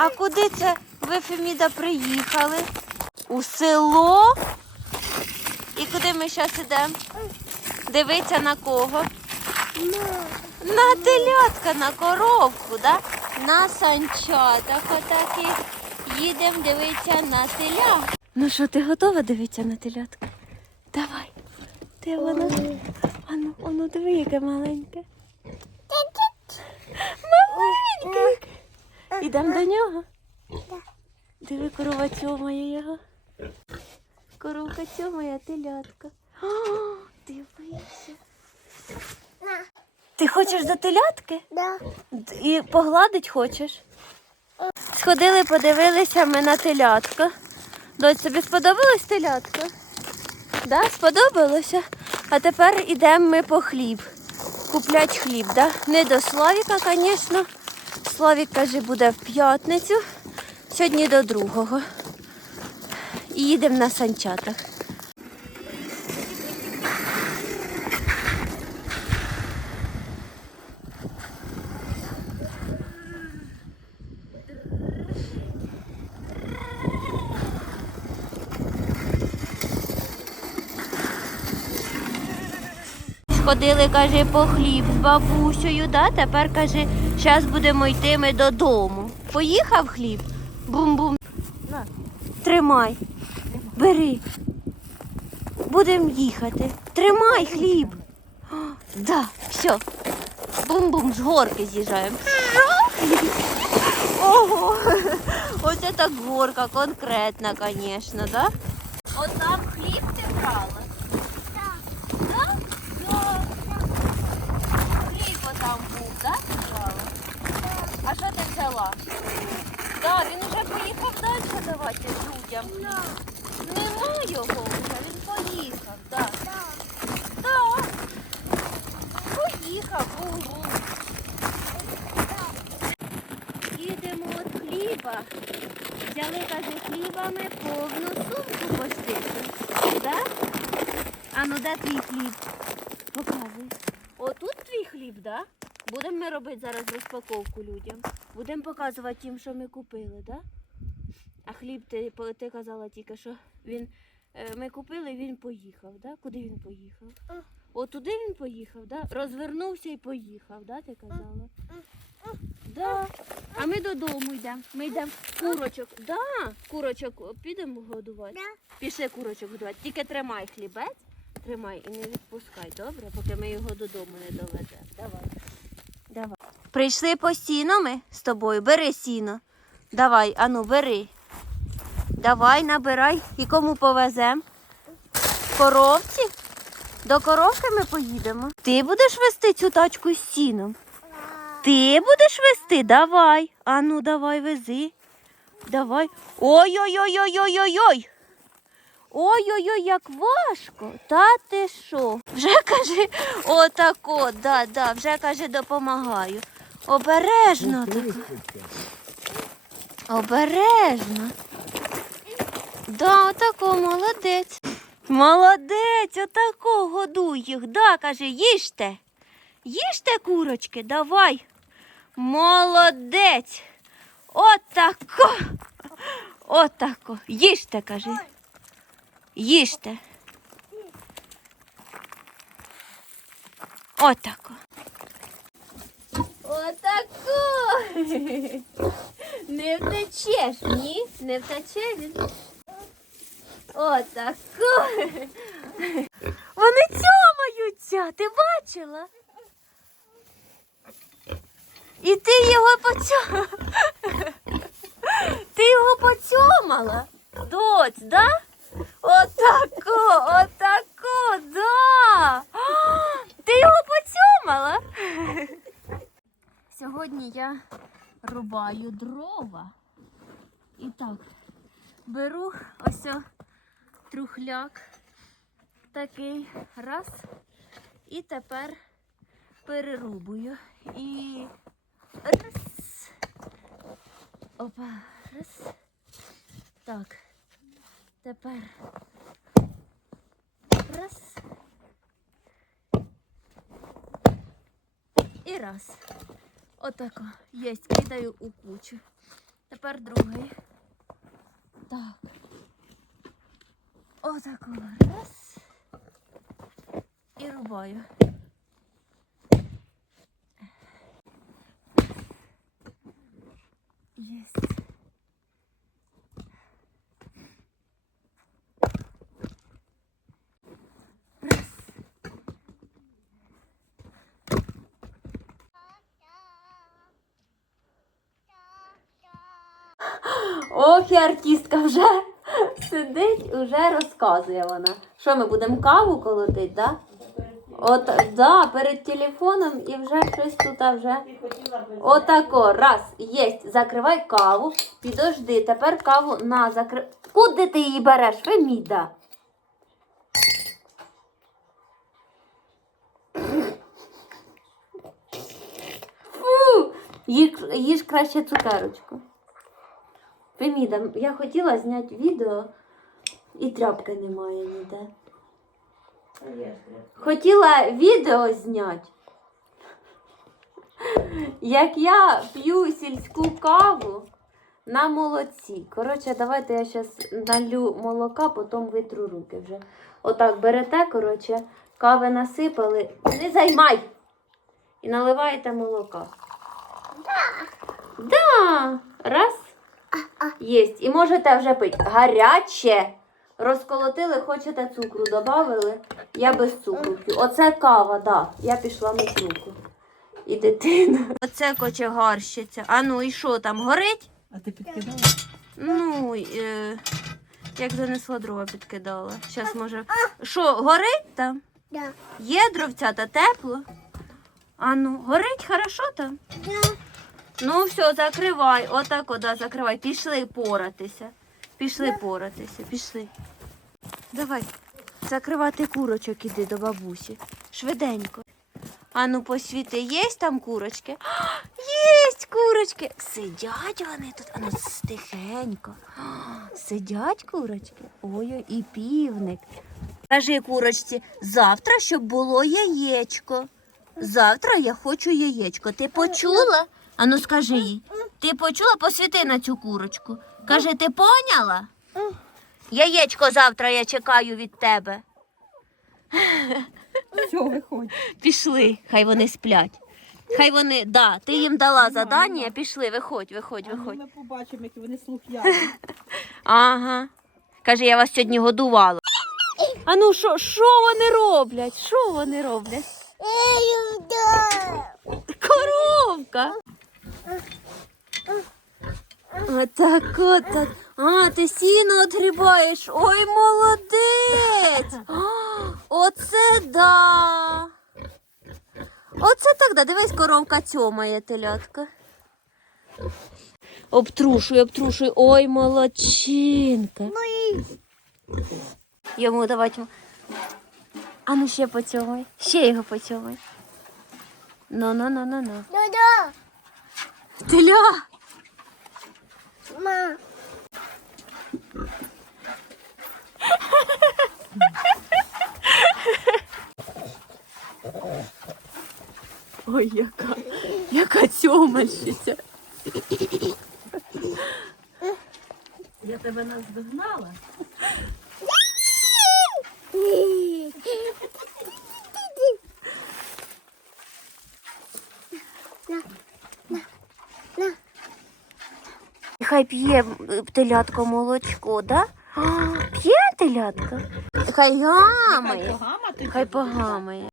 А куди це ви, Феміда, приїхали? У село? І куди ми зараз йдемо? Дивиться на кого? На телятка, на коровку, да? на санчатах отаких. Їдемо дивитися на теля. Ну що, ти готова дивитися на телятка? Давай. Де воно? Ану, ану, диви, яке. Маленьке. Ідемо до нього. Диви, корова цьомає його. Коровка цьомає телятка. О, дивися. Ти хочеш до телятки? Да. І погладить хочеш? Сходили, подивилися ми на телятка. Доць, тобі сподобалось телятка? Да, сподобалося? А тепер йдемо ми по хліб. Куплять хліб, да? Не до Славіка, звісно. Славік каже, буде в п'ятницю. Сьогодні до другого. І їдемо на санчатах. Сходили, каже, по хліб з бабусею, да? тепер каже, зараз будемо йти ми додому. Поїхав хліб? Бум-бум. Тримай. Бери. Будемо їхати. Тримай хліб. О, да, все. Бум-бум, з горки з'їжджаємо. Ого! Оце так горка конкретна, звісно, да? От там хліб ти брала? Да? Да. Хліб отам був, да, ти брала? А що ти взяла? Да, він уже поїхав далі давати людям. Нема його вже, він поїхав, да. Да. Поїхав, бум-бум. Їдемо від хліба. Взяли, каже, хлібами повну сумку постити. Да? А ну де твій хліб? Показуй. Отут твій хліб, да? Будемо ми робити зараз розпаковку людям. Будемо показувати їм, що ми купили, да? А хліб ти, ти казала тільки, що він е, ми купили, він поїхав, да? Куди він поїхав? От туди він поїхав, да? Розвернувся і поїхав, да? Ти казала? Да. А ми додому йдемо. Ми йдемо курочок. Да, курочок підемо годувати. Да. Пішли курочок годувати. Тільки тримай хлібець, тримай і не відпускай, добре, поки ми його додому не доведемо. Давай. Давай. Прийшли по сіно ми з тобою. Бери сіно. Давай, ану, бери. Давай, набирай. І кому повеземо? Коровці? До коровки ми поїдемо. Ти будеш вести цю тачку з сіном? Ти будеш вести? Давай. Ану, давай, вези. Давай. Ой-ой-ой-ой-ой-ой-ой. Ой-ой-ой, як важко. Та ти що? Вже каже, отако, да, да, вже каже, допомагаю. Обережно так. Обережно. Да, отако, молодець. Молодець, отако годуй їх. Да, каже, їжте. Їжте, курочки, давай. Молодець. Отако. Отако. Їжте, каже. Їжте. Отако. Отако. Не втечеш, ні? Не втече він. Отако. Вони цьомаються, ти бачила? І ти його поцьомала. Ти його поцьомала? Доць, да? Отако, отако, да. Ти його поцьомала? Сьогодні я рубаю дрова. І так, беру ось трухляк. Такий раз. І тепер перерубую. І раз. Опа, раз. Так. Тепер. Раз. І раз. Отако. Єсть, кидаю у кучу. тепер другий. Так. Отако. Раз. І рубаю. Єсть. Раз. І артистка вже сидить, вже розказує вона. Що ми будемо каву колотити, да? От, да, перед телефоном і вже щось тут а вже. Отако, раз, єсть, закривай каву, підожди, тепер каву на закри... Куди ти її береш? Феміда. Фу, їж, їж краще цукерочку. Феміда, я хотіла зняти відео і тряпки немає ніде. Хотіла відео зняти. Як я п'ю сільську каву на молоці. Коротше, давайте я зараз налю молока, потім витру руки вже. Отак берете, коротше, кави насипали. Не займай! І наливаєте молока. Да. Раз. Єсть. І можете вже пити. Гаряче. Розколотили, хочете цукру додали. Я без цукру п'ю. Оце кава, да. Я пішла мити руку. І дитина. Оце кочегарщиця. А ну і що там, горить? А ти підкидала? Ну, е, як занесла дрова підкидала. Зараз може. Що, горить там? Да. Є дровцята тепло? А ну, горить хорошо там? Да. Ну, все, закривай. Отак, ода, закривай. Пішли поратися. Пішли поратися, пішли. Давай, закривати курочок іди до бабусі. Швиденько. А ну посвіти, є там курочки? Єсть курочки. Сидять вони тут, а ну тихенько. Сидять курочки. Ой, і півник. Кажи курочці, завтра, щоб було яєчко. Завтра я хочу яєчко. Ти почула? Ану скажи їй. Ти почула посвіти на цю курочку. Кажи, ти поняла? Яєчко завтра я чекаю від тебе. Все, виходь. Пішли, хай вони сплять. Хай вони, да, ти їм дала задання, пішли, виходь, виходь, А ну, виходь. Ми побачимо, які вони слух'яні. Ага. Каже, я вас сьогодні годувала. А ну що, що вони роблять? Що вони роблять? Коровка. Отак, отак. А, ти сіно отгрібаєш. Ой, молодець. А, Оце да. Оце так, да. Дивись, коровка цьомає телятка. Обтрушуй, обтрушуй. Ой, молодчинка. Йому давайте. А ну ще поцьомай. Ще його поцьомай. Ну, ну, ну, ну, ну. Да, да. Теля. Ма. Ой, яка, яка цьомальщиця. Я тебе наздогнала. Хай п'є е, телятко молочко, да? А, П'є телятка? Хай гамає. Хай погамає.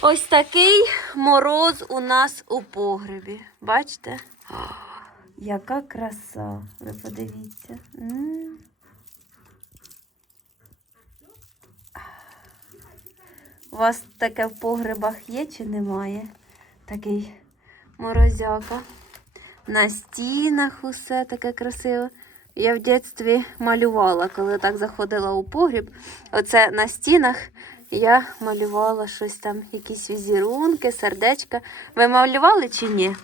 Ось такий мороз у нас у погребі. Бачите? О, яка краса. Ви подивіться. М. У вас таке в погребах є чи немає? Такий морозяка. На стінах усе таке красиве. Я в дитинстві малювала, коли так заходила у погріб. Оце на стінах я малювала щось там, якісь візерунки, сердечка. Ви малювали чи ні?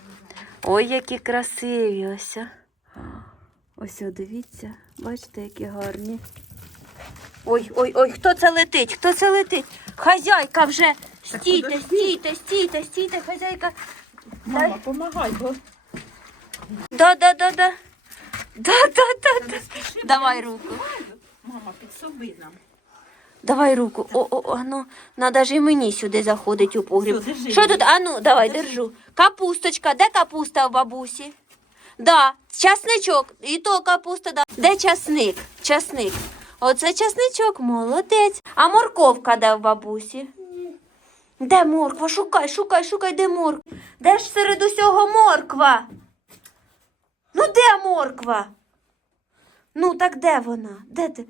Ой, які красиві ось. Ось, дивіться, бачите, які гарні. Ой, ой, ой, хто це летить? Хто це летить? Хазяйка вже. Стійте, стійте, стійте, стійте, хазяйка. Мама, помагай, бо Да-да-да-да. Да-да-да. Не спіши, Давай бо я не руку. Мама, підсоби нам. Давай руку. О, о, о, ну, надо ж і мені сюди заходить у погріб. Держи Що її. тут? А ну, давай, держу. Капусточка, де капуста в бабусі? Да, часничок. І то капуста, да. Де часник? Часник. Оце часничок, молодець. А морковка де в бабусі? Де морква? Шукай, шукай, шукай, де морква. Де ж серед усього морква? Ну, де морква? Ну, так де вона? Де ти?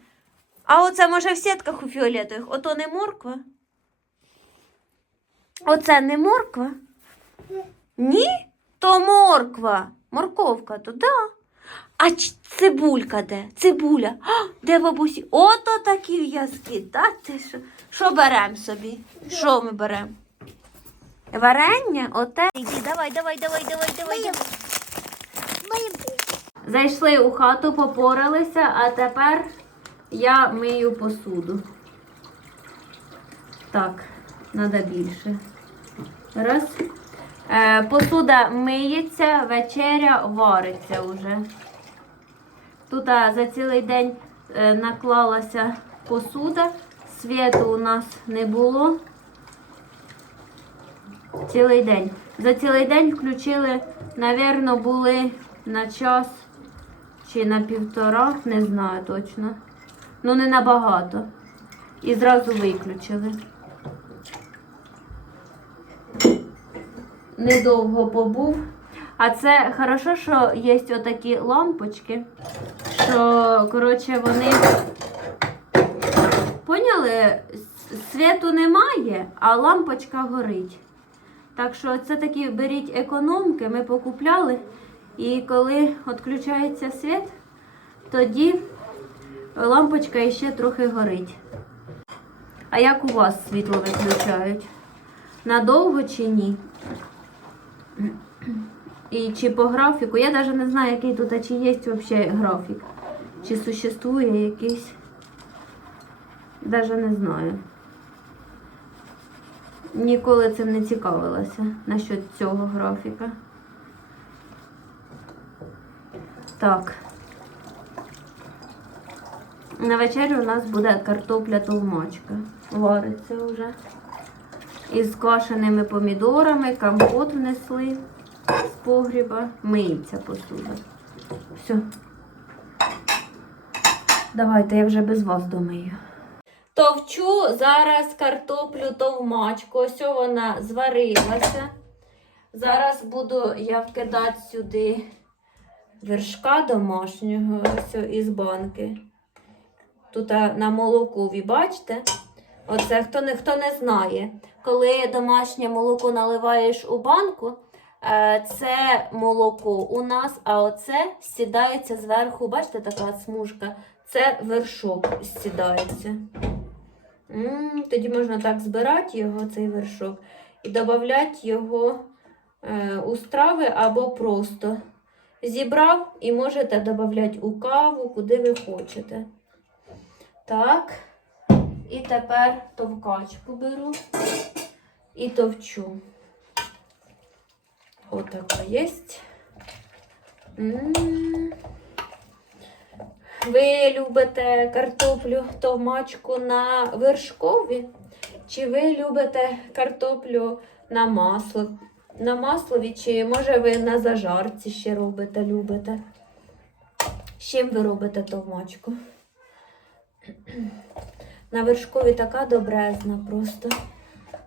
А оце може в сітках у фіолетових. Ото не морква? Оце не морква? Ні? То морква. Морковка то, да. А цибулька де? Цибуля. А, де бабусі? Ото такі в'язки. Та ти що? Що беремо собі? Що ми беремо? Варення? Оте. Іди, давай, давай, давай, давай, давай. давай. Зайшли у хату, попоралися, а тепер я мию посуду. Так, треба більше. Раз. Е, посуда миється, вечеря вариться вже. Тут за цілий день е, наклалася посуда, світу у нас не було. Цілий день. За цілий день включили, напевно, були на час чи на півтора, не знаю точно. Ну, не набагато. І зразу виключили. Недовго побув. А це хорошо, що є отакі лампочки, що, коротше, вони. Поняли? Світу немає, а лампочка горить. Так що це такі беріть економки, ми покупляли. І коли відключається світ, тоді лампочка ще трохи горить. А як у вас світло виключають? Надовго чи ні? І чи по графіку? Я навіть не знаю, який тут, а чи є взагалі графік. Чи существує якийсь. Навіть не знаю. Ніколи цим не цікавилася насчет цього графіка. Так. На вечерю у нас буде картопля товмачка. Вариться вже. Із квашеними помідорами, компот внесли з погріба. Миється посуда. Все. Давайте я вже без вас домию. Товчу зараз картоплю товмачку. Ось вона зварилася. Зараз буду я вкидати сюди вершка домашнього ось із банки. Тут на молокові, бачите? Оце хто не, хто не знає. Коли домашнє молоко наливаєш у банку, е, це молоко у нас, а оце сідається зверху, бачите, така смужка. Це вершок сідається. Тоді можна так збирати його, цей вершок, і додати його е, у страви або просто зібрав і можете додати у каву, куди ви хочете. Так. І тепер товкачку беру і товчу. Отака є. Ви любите картоплю товмачку на вершкові? Чи ви любите картоплю на масло? На маслові, чи може ви на зажарці ще робите, любите? З чим ви робите товмачку? На вершкові така добрезна просто.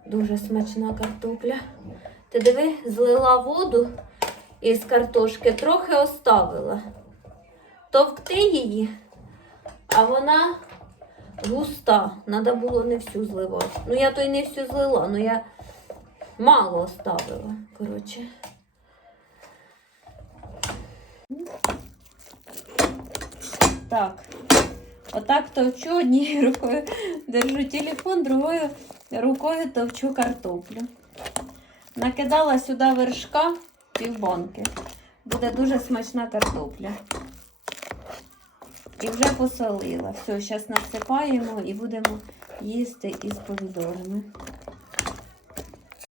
Дуже смачна картопля. Ти диви, злила воду із картошки, трохи оставила. Товкти її, а вона густа. Треба було не всю зливати. Ну, я то й не всю злила, ну я мало оставила. Коротше. Так. Отак товчу однією рукою держу телефон, другою рукою товчу картоплю. Накидала сюди вершка півбанки. Буде дуже смачна картопля. І вже посолила. Все, зараз насипаємо і будемо їсти із помідорами.